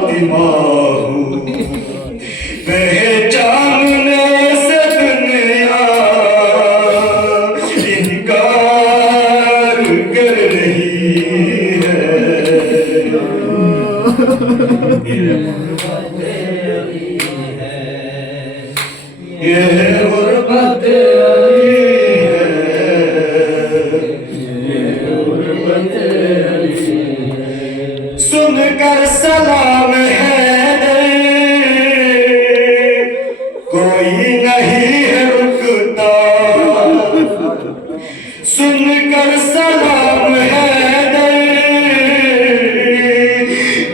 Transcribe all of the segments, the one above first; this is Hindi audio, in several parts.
फातिमा हूँ, पहचानने से दुनिया इनकार कर रही है। ये गुर्बत अली है, ये गुर्बत अली है। सुनकर सलाम है कोई नहीं है रुकता, सुनकर सलाम है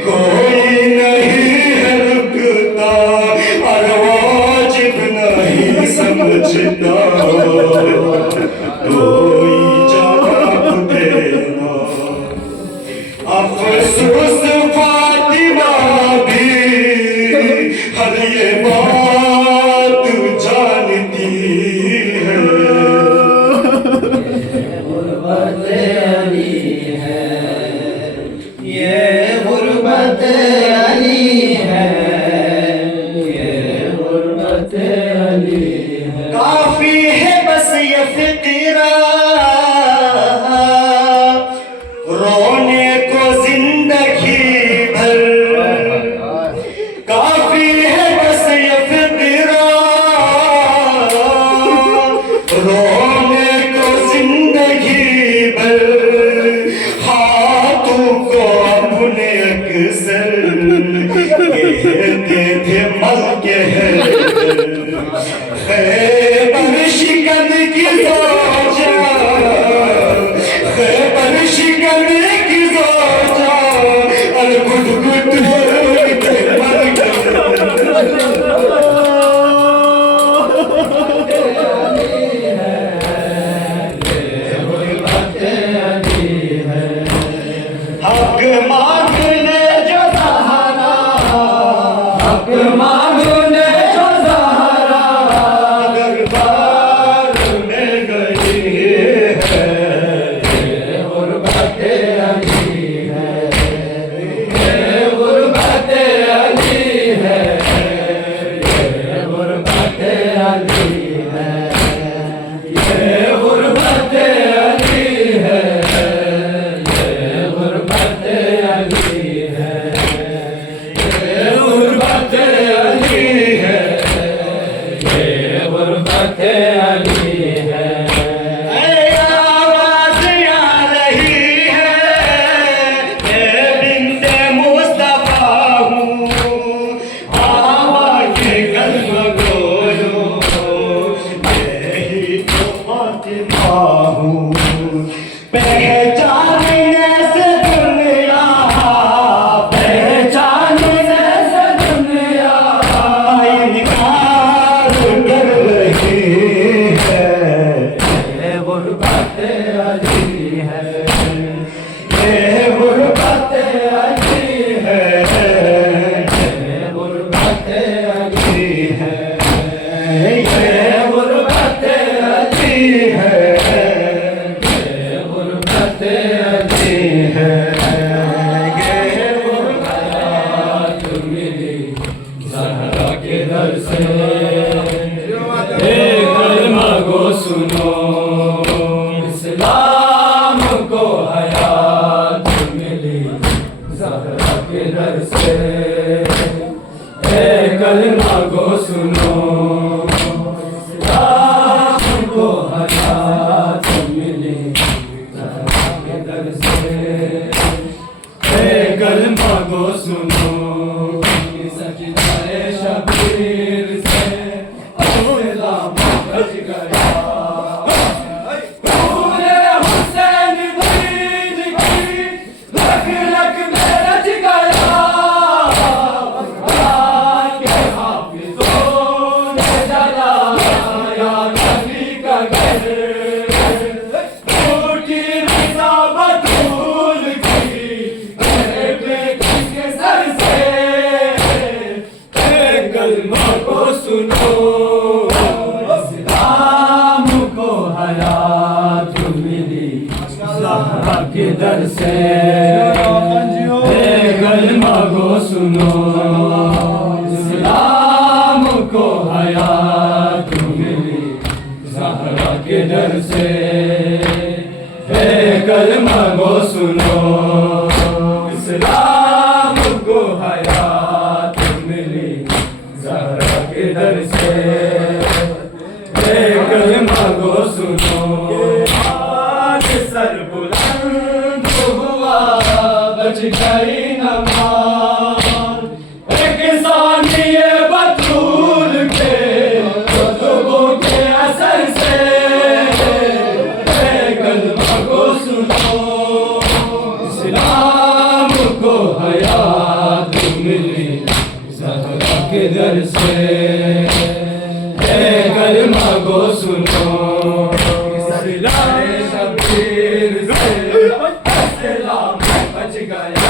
कोई नहीं है रुकता, और वाजिब नहीं समझता कोई जवाब देना। अफसोस फातिमा भी हर ये बात जानती है। गुर्बत अली है, ये गुर्बत अली है, ये गुर्बत अली है। काफी है बस ये फिक्रा रोने को जिंदगी भर, काफी है बस ये फिक्रा रोने को जिंदगी भर। हाथों को अपने अक्सर कहते थे मल के है, खैबर शिकन की जोजा, खैबर शिकन की जोजा, और गुट गुट हक मांगने जो सहारा, हक मांगने जो सहारा दरबार में गई है। ये गुर्बत अली है, ये गुर्बत अली है, ये गुर्बत अली है, ये गुर्बत अली है, ये गुर्बत अली है, ये गुर्बत अली है, ये गुर्बत अली है। आवाज़ आ रही है, मैं बिन्ते मुस्तफा हूँ, आवाज़ कल्म बोलो, मैं ही तो फातिमा हूँ। पहचानने से दुनिया, पहचानने से दुनिया इनकार कर रही है। ये गुर्बत अली है, ये गुर्बत अली है, ये गुर्बत अली है, ये गुर्बत अली है, ये गुर्बत अली है, ये गुर्बत मिली ज़हरा के दर से। कलमा को सुनो, इस्लाम को हयात मिली ज़हरा के दर से। कलमा को सुनो, इस्लाम को हयात मिली ज़हरा के दर से। कलमा को सुनो, सजदाए शबीर से इस्लाम बच गया। तूने हुसैन दीन की रग रग में रच गया। कुरान के हाफिज़ों ने जलाया नबी का घर, झूठी रज़ा बतूल की किसके सर से। कलमा को सुनो, इस्लाम को हयात मिली ज़हरा के दर से। कलमा को को सुनो, इस्लाम को हयात मिली ज़हरा के दर से। कलमा को सुनो, इस्लाम को हयात मिली ज़हरा के दर से। कलमा को सुनो, आज सर बुलंद हुआ बच गई नमाज। एक सानिए बतूल के खुतबों के असर से। कलमा को सुनो, इस्लाम को हयात मिली ज़हरा के दर से। कलमा को सुनो, इस्लाम शबीर से इस्लाम बच गया।